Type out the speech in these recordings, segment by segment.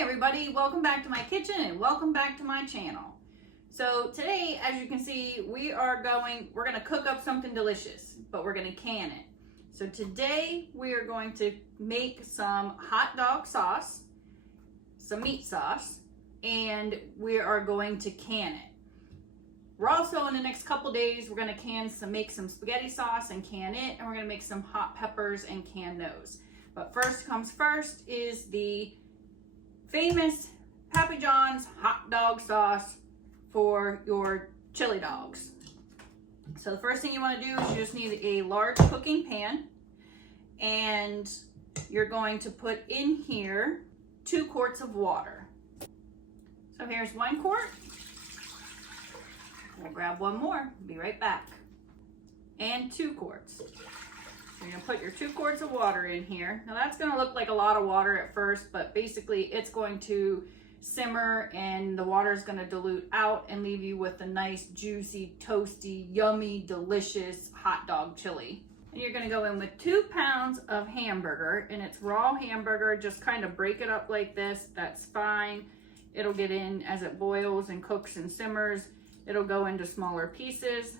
Hey everybody, welcome back to my kitchen and welcome back to my channel. So today, as you can see, we're gonna cook up something delicious, but we're gonna can it. So today we are going to make some hot dog sauce, some meat sauce, and we are going to can it. We're also, in the next couple days, we're gonna make some spaghetti sauce and can it, and we're gonna make some hot peppers and can those. But first comes first is the famous Papa John's hot dog sauce for your chili dogs. So the first thing you want to do is you just need a large cooking pan, and you're going to put in here 2 quarts of water. So here's 1 quart. We'll grab one more, be right back. And 2 quarts. You're gonna put your 2 quarts of water in here. Now that's gonna look like a lot of water at first, but basically it's going to simmer and the water is gonna dilute out and leave you with a nice, juicy, toasty, yummy, delicious hot dog chili. And you're gonna go in with 2 pounds of hamburger, and it's raw hamburger. Just kind of break it up like this, that's fine. It'll get in as it boils and cooks and simmers. It'll go into smaller pieces,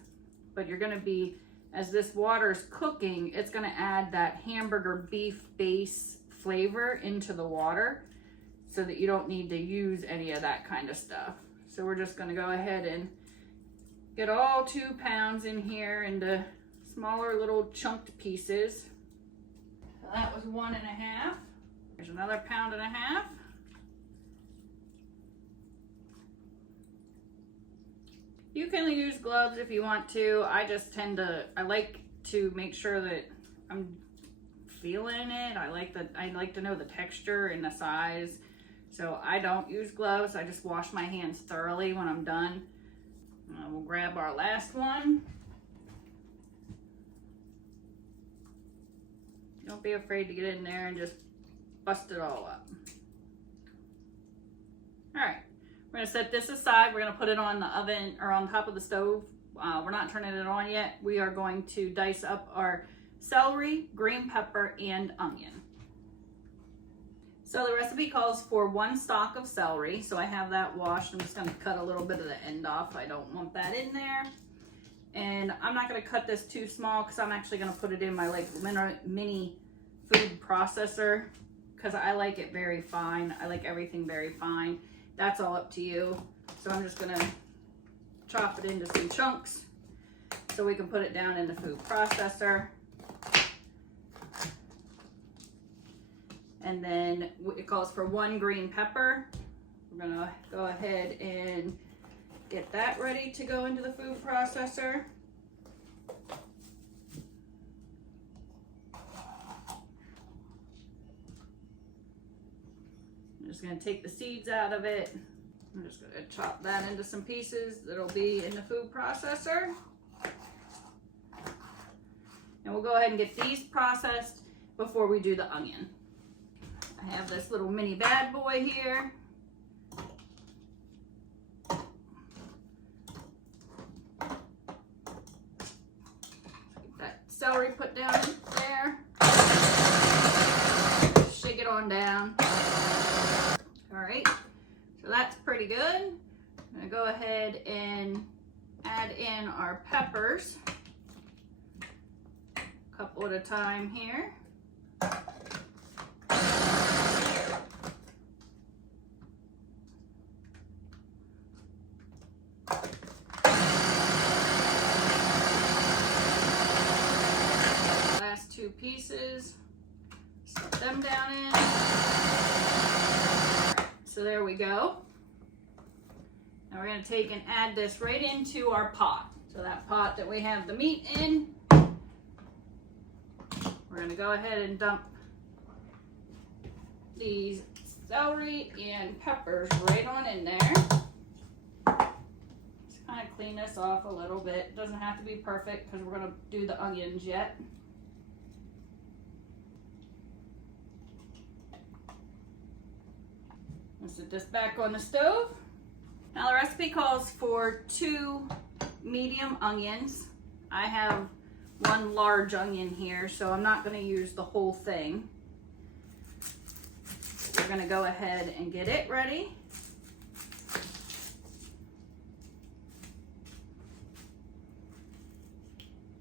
but you're gonna be, as this water is cooking, it's gonna add that hamburger beef base flavor into the water so that you don't need to use any of that kind of stuff. So we're just gonna go ahead and get all 2 pounds in here into smaller little chunked pieces. So that was 1.5. There's another 1.5 pounds. You can use gloves if you want to. I like to make sure that I'm feeling it. I like to know the texture and the size. So I don't use gloves. I just wash my hands thoroughly when I'm done. We'll grab our last one. Don't be afraid to get in there and just bust it all up. All right. We're gonna set this aside. We're gonna put it on the oven or on top of the stove. We're not turning it on yet. We are going to dice up our celery, green pepper, and onion. So the recipe calls for 1 stalk of celery. So I have that washed. I'm just gonna cut a little bit of the end off. I don't want that in there. And I'm not gonna cut this too small because I'm actually gonna put it in my mini food processor because I like it very fine. I like everything very fine. That's all up to you. So I'm just gonna chop it into some chunks so we can put it down in the food processor. And then it calls for 1 green pepper. We're gonna go ahead and get that ready to go into the food processor. I'm just gonna take the seeds out of it. I'm just gonna chop that into some pieces that'll be in the food processor. And we'll go ahead and get these processed before we do the onion. I have this little mini bad boy here. Get that celery put down in there. Shake it on down. All right, so that's pretty good. I'm gonna go ahead and add in our peppers, a couple at a time here. Last 2 pieces, set them down in. So there we go. Now we're gonna take and add this right into our pot. So that pot that we have the meat in, we're gonna go ahead and dump these celery and peppers right on in there. Just kind of clean this off a little bit. It doesn't have to be perfect because we're gonna do the onions yet. Let's set this back on the stove. Now the recipe calls for 2 medium onions. I have 1 large onion here, so I'm not going to use the whole thing. we're gonna go ahead and get it ready.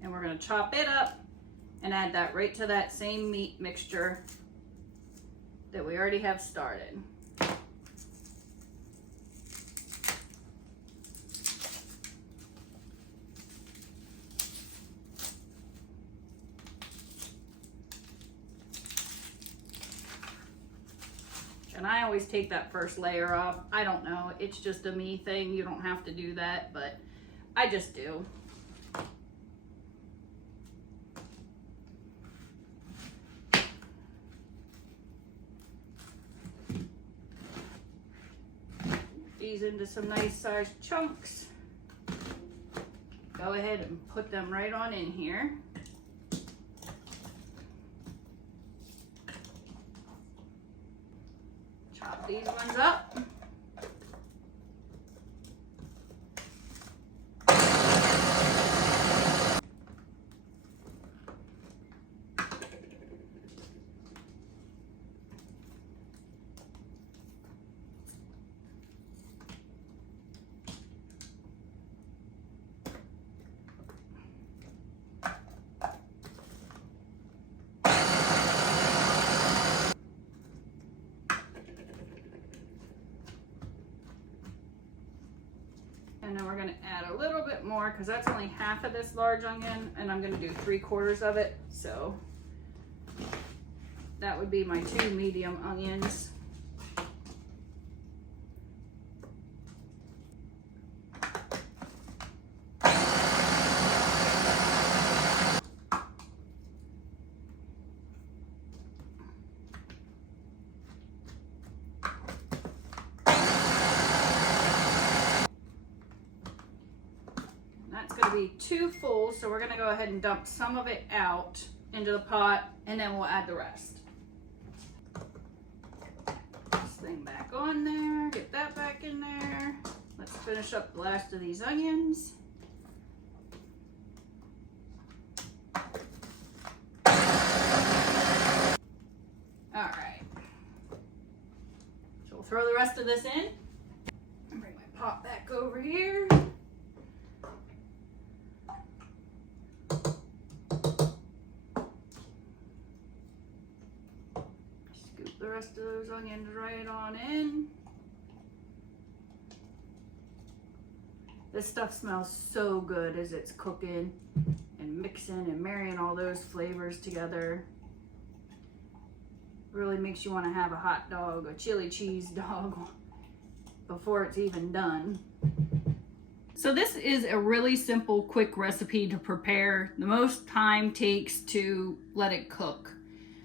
And we're gonna chop it up and add that right to that same meat mixture that we already have started. And I always take that first layer off. I don't know, it's just a me thing. You don't have to do that, but I just do. These into some nice sized chunks. Go ahead and put them right on in here. Chop these ones up. And then we're gonna add a little bit more because that's only half of this large onion, and I'm gonna do 3/4 of it. So that would be my 2 medium onions. Be 2 full, so we're going to go ahead and dump some of it out into the pot, and then we'll add the rest. This thing back on there, get that back in there. Let's finish up the last of these onions. Alright, so we'll throw the rest of this in and bring my pot back over here. The rest of those onions right on in. This stuff smells so good as it's cooking and mixing and marrying all those flavors together. Really makes you want to have a hot dog, a chili cheese dog before it's even done. So this is a really simple, quick recipe to prepare. The most time takes to let it cook.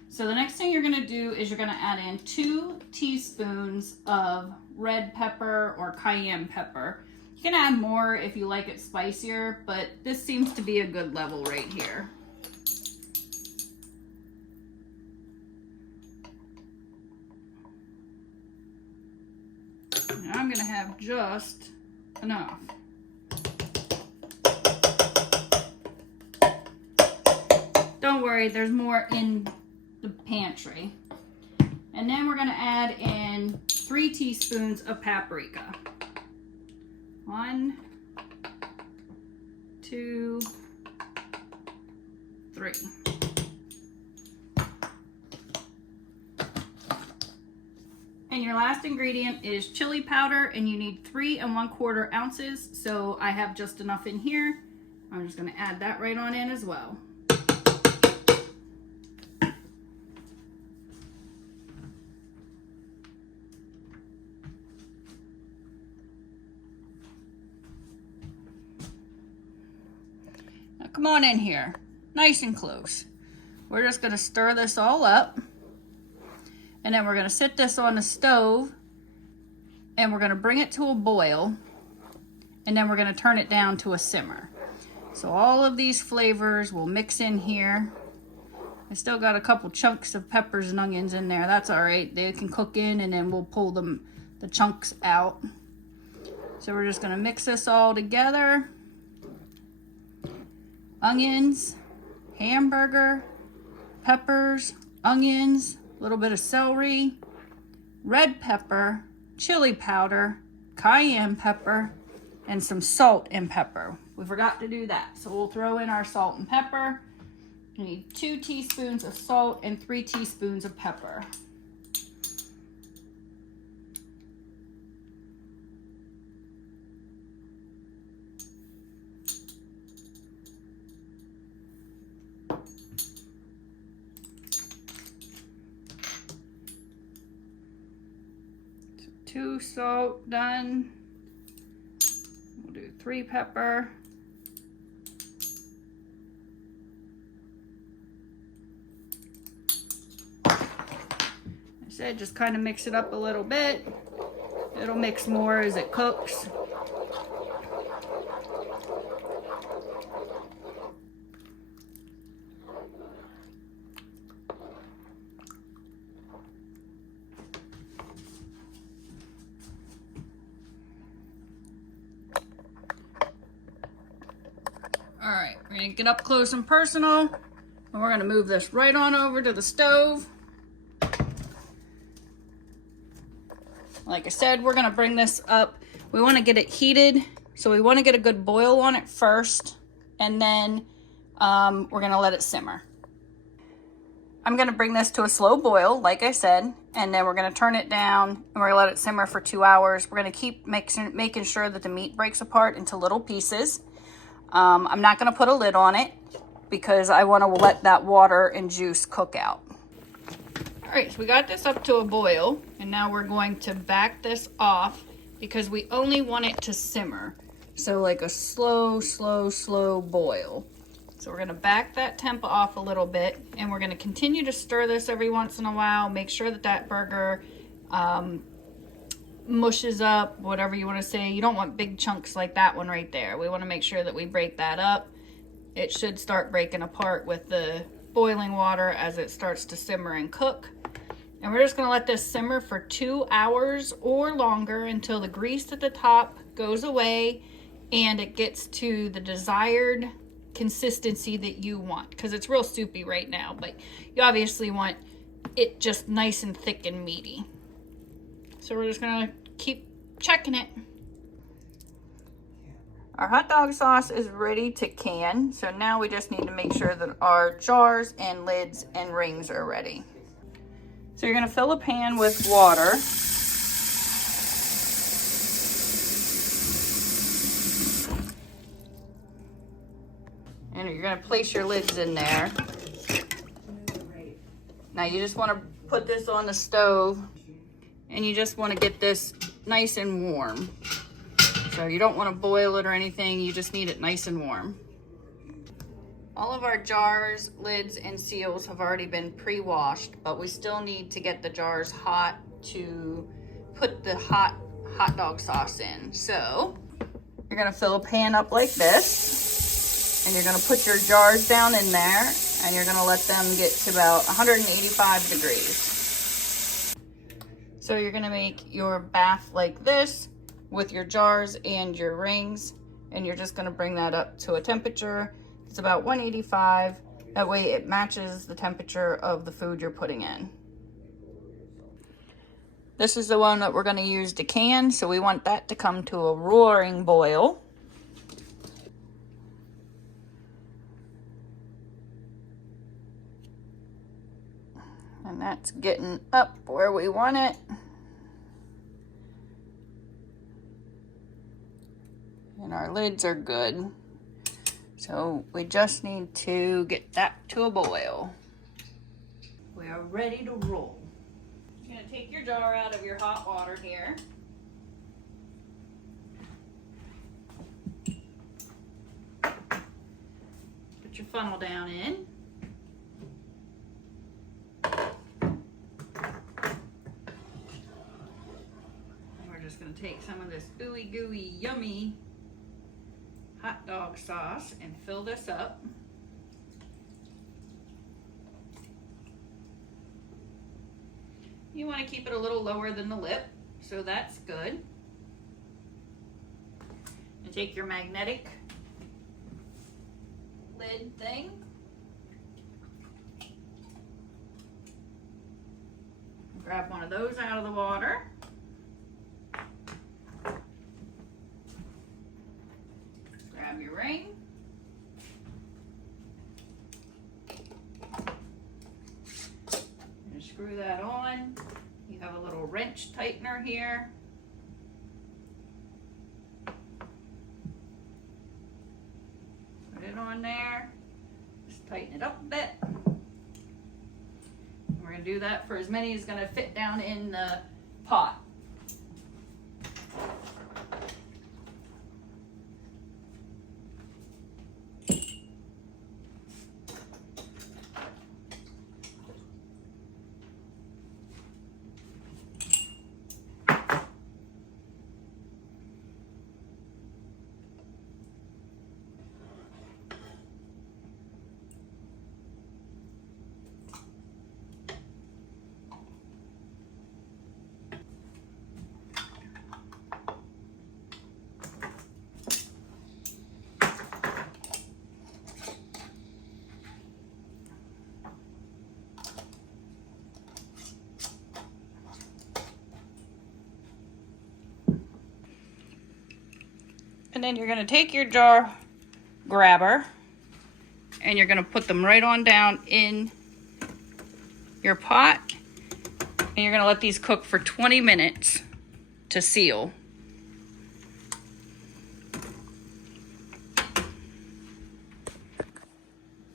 So the next thing you're gonna do is you're gonna add in 2 teaspoons of red pepper or cayenne pepper. You can add more if you like it spicier, but this seems to be a good level right here. Now I'm gonna have just enough. Don't worry, there's more in the pantry. And then we're going to add in 3 teaspoons of paprika. 1, 2, 3. And your last ingredient is chili powder, and you need 3 1/4 ounces. So I have just enough in here. I'm just going to add that right on in as well. Come on in here, nice and close. We're just gonna stir this all up, and then we're gonna sit this on the stove, and we're gonna bring it to a boil, and then we're gonna turn it down to a simmer. So all of these flavors will mix in here. I still got a couple chunks of peppers and onions in there. That's all right, they can cook in, and then we'll pull the chunks out. So we're just gonna mix this all together. Onions, hamburger, peppers, onions, a little bit of celery, red pepper, chili powder, cayenne pepper, and some salt and pepper. We forgot to do that, so we'll throw in our salt and pepper. We need 2 teaspoons of salt and 3 teaspoons of pepper. So 2 salt done. We'll do 3 pepper. Said just kind of mix it up a little bit. It'll mix more as it cooks. All right, we're gonna get up close and personal, and we're gonna move this right on over to the stove. Like I said, we're gonna bring this up. We wanna get it heated, so we wanna get a good boil on it first, and then we're gonna let it simmer. I'm gonna bring this to a slow boil, like I said, and then we're gonna turn it down, and we're gonna let it simmer for 2 hours. We're gonna keep making sure that the meat breaks apart into little pieces. I'm not gonna put a lid on it because I wanna let that water and juice cook out. All right, so we got this up to a boil, and now we're going to back this off because we only want it to simmer. So like a slow, slow, slow boil. So we're gonna back that temp off a little bit, and we're gonna continue to stir this every once in a while. Make sure that that burger mushes up, whatever you wanna say. You don't want big chunks like that one right there. We wanna make sure that we break that up. It should start breaking apart with the boiling water as it starts to simmer and cook. And we're just gonna let this simmer for 2 hours or longer until the grease at the top goes away and it gets to the desired consistency that you want, because it's real soupy right now, but you obviously want it just nice and thick and meaty. So we're just gonna keep checking it. Our hot dog sauce is ready to can, so now we just need to make sure that our jars and lids and rings are ready. So you're gonna fill a pan with water. And you're gonna place your lids in there. Now you just wanna put this on the stove, and you just wanna get this nice and warm. So you don't wanna boil it or anything, you just need it nice and warm. All of our jars, lids, and seals have already been pre-washed, but we still need to get the jars hot to put the hot dog sauce in. So you're gonna fill a pan up like this, and you're gonna put your jars down in there, and you're gonna let them get to about 185 degrees. So you're gonna make your bath like this with your jars and your rings, and you're just gonna bring that up to a temperature. It's about 185. That way it matches the temperature of the food you're putting in. This is the one that we're gonna use to can, so we want that to come to a roaring boil. And that's getting up where we want it. And our lids are good. So we just need to get that to a boil. We are ready to roll. You're gonna take your jar out of your hot water here. Put your funnel down in. And we're just gonna take some of this ooey gooey yummy hot dog sauce and fill this up. You want to keep it a little lower than the lip, so that's good. And take your magnetic lid thing, Grab one of those out of the water. Grab your ring. And screw that on. You have a little wrench tightener here. Put it on there. Just tighten it up a bit. We're going to do that for as many as going to fit down in the pot. And then you're going to take your jar grabber and you're going to put them right on down in your pot. And you're going to let these cook for 20 minutes to seal.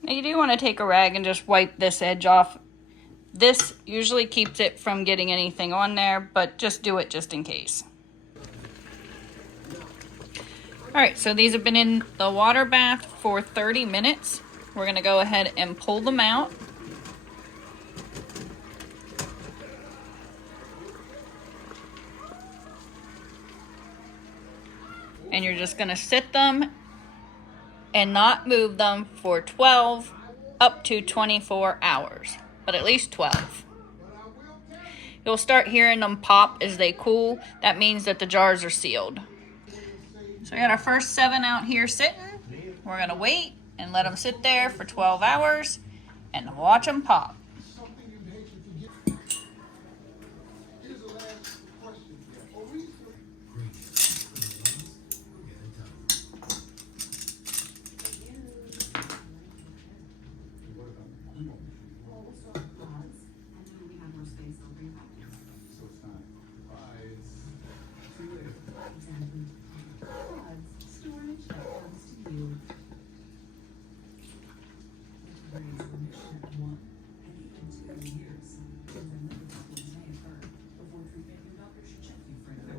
Now you do want to take a rag and just wipe this edge off. This usually keeps it from getting anything on there, but just do it just in case. All right, so these have been in the water bath for 30 minutes. We're gonna go ahead and pull them out. And you're just gonna sit them and not move them for 12 up to 24 hours, but at least 12. You'll start hearing them pop as they cool. That means that the jars are sealed. So we got our first 7 out here sitting. We're gonna wait and let them sit there for 12 hours and watch them pop.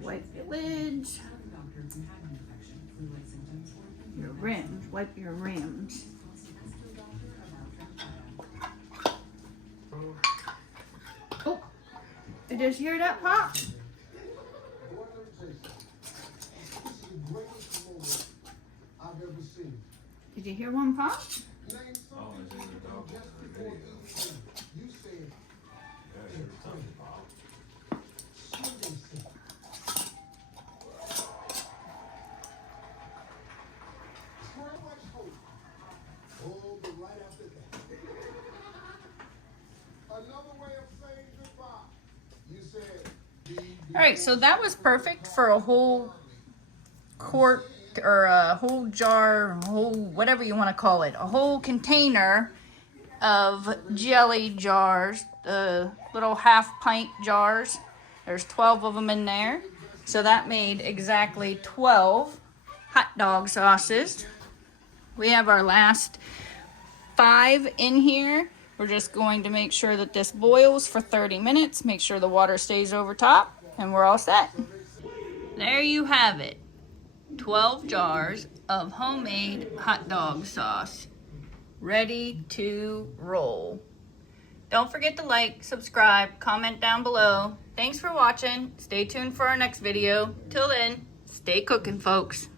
Wipe your lids. Your rims. Wipe your rims. Oh, did you just hear that pop? Did you hear one pop? All right, so that was perfect for a whole quart or a whole jar, whole whatever you want to call it, a whole container of jelly jars, the little half pint jars. There's 12 of them in there. So that made exactly 12 hot dog sauces. We have our last 5 in here. We're just going to make sure that this boils for 30 minutes, make sure the water stays over top, and we're all set. There you have it. 12 jars of homemade hot dog sauce, ready to roll. Don't forget to like, subscribe, comment down below. Thanks for watching. Stay tuned for our next video. Till then, stay cooking, folks.